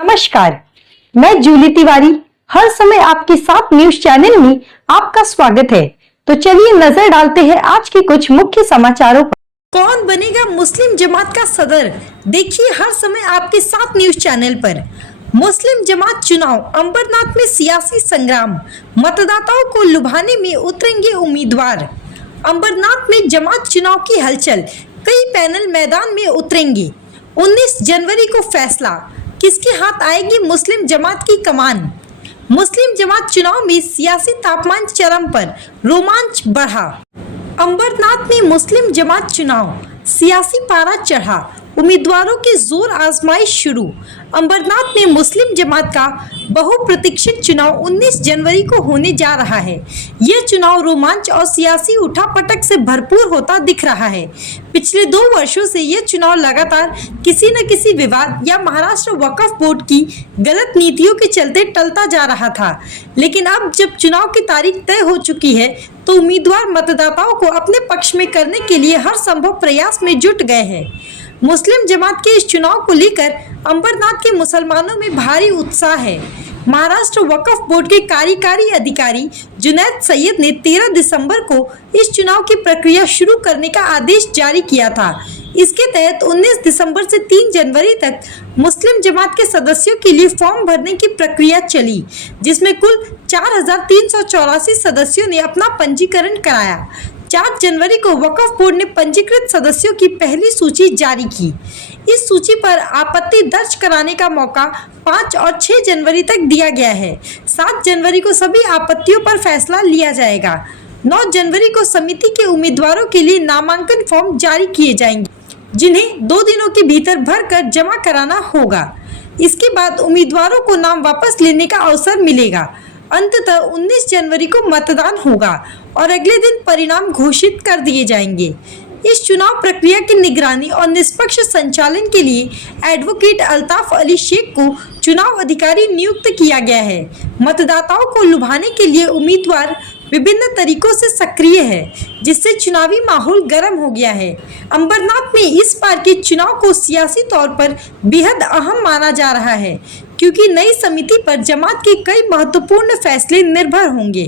नमस्कार, मैं जूली तिवारी हर समय आपके साथ न्यूज चैनल में आपका स्वागत है। तो चलिए नजर डालते हैं आज के कुछ मुख्य समाचारों पर। कौन बनेगा मुस्लिम जमात का सदर, देखिए हर समय आपके साथ न्यूज चैनल पर। मुस्लिम जमात चुनाव, अंबरनाथ में सियासी संग्राम, मतदाताओं को लुभाने में उतरेंगे उम्मीदवार। अंबरनाथ में जमात चुनाव की हलचल, कई पैनल मैदान में उतरेंगे। 19 जनवरी को फैसला, किसके हाथ आएगी मुस्लिम जमात की कमान। मुस्लिम जमात चुनाव में सियासी तापमान चरम पर, रोमांच बढ़ा। अंबरनाथ में मुस्लिम जमात चुनाव, सियासी पारा चढ़ा, उम्मीदवारों की जोर आजमाइश शुरू। अंबरनाथ में मुस्लिम जमात का बहुप्रतीक्षित चुनाव 19 जनवरी को होने जा रहा है। यह चुनाव रोमांच और सियासी उठापटक से भरपूर होता दिख रहा है। पिछले 2 वर्षों से यह चुनाव लगातार किसी न किसी विवाद या महाराष्ट्र वक्फ बोर्ड की गलत नीतियों के चलते टलता जा रहा था, लेकिन अब जब चुनाव की तारीख तय हो चुकी है तो उम्मीदवार मतदाताओं को अपने पक्ष में करने के लिए हर संभव प्रयास में जुट गए हैं। मुस्लिम जमात के इस चुनाव को लेकर अंबरनाथ के मुसलमानों में भारी उत्साह है। महाराष्ट्र वक्फ बोर्ड के कार्यकारी अधिकारी जुनैद सैयद ने 13 दिसंबर को इस चुनाव की प्रक्रिया शुरू करने का आदेश जारी किया था। इसके तहत 19 दिसंबर से 3 जनवरी तक मुस्लिम जमात के सदस्यों के लिए फॉर्म भरने की प्रक्रिया चली, जिसमें कुल 4384 सदस्यों ने अपना पंजीकरण कराया। 4 जनवरी को वक्फ बोर्ड ने पंजीकृत सदस्यों की पहली सूची जारी की। इस सूची पर आपत्ति दर्ज कराने का मौका 5 और 6 जनवरी तक दिया गया है। 7 जनवरी को सभी आपत्तियों पर फैसला लिया जाएगा। 9 जनवरी को समिति के उम्मीदवारों के लिए नामांकन फॉर्म जारी किए जाएंगे, जिन्हें 2 दिनों के भीतर भरकर जमा कराना होगा। इसके बाद उम्मीदवारों को नाम वापस लेने का अवसर मिलेगा। अंततः 19 जनवरी को मतदान होगा और अगले दिन परिणाम घोषित कर दिए जाएंगे। इस चुनाव प्रक्रिया की निगरानी और निष्पक्ष संचालन के लिए एडवोकेट अल्ताफ अली शेख को चुनाव अधिकारी नियुक्त किया गया है। मतदाताओं को लुभाने के लिए उम्मीदवार विभिन्न तरीकों से सक्रिय है, जिससे चुनावी माहौल गर्म हो गया है। अंबरनाथ में इस बार के चुनाव को सियासी तौर पर बेहद अहम माना जा रहा है, क्योंकि नई समिति पर जमात के कई महत्वपूर्ण फैसले निर्भर होंगे।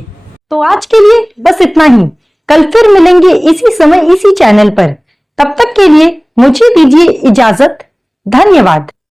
तो आज के लिए बस इतना ही। कल फिर मिलेंगे इसी समय इसी चैनल पर। तब तक के लिए मुझे दीजिए इजाजत। धन्यवाद।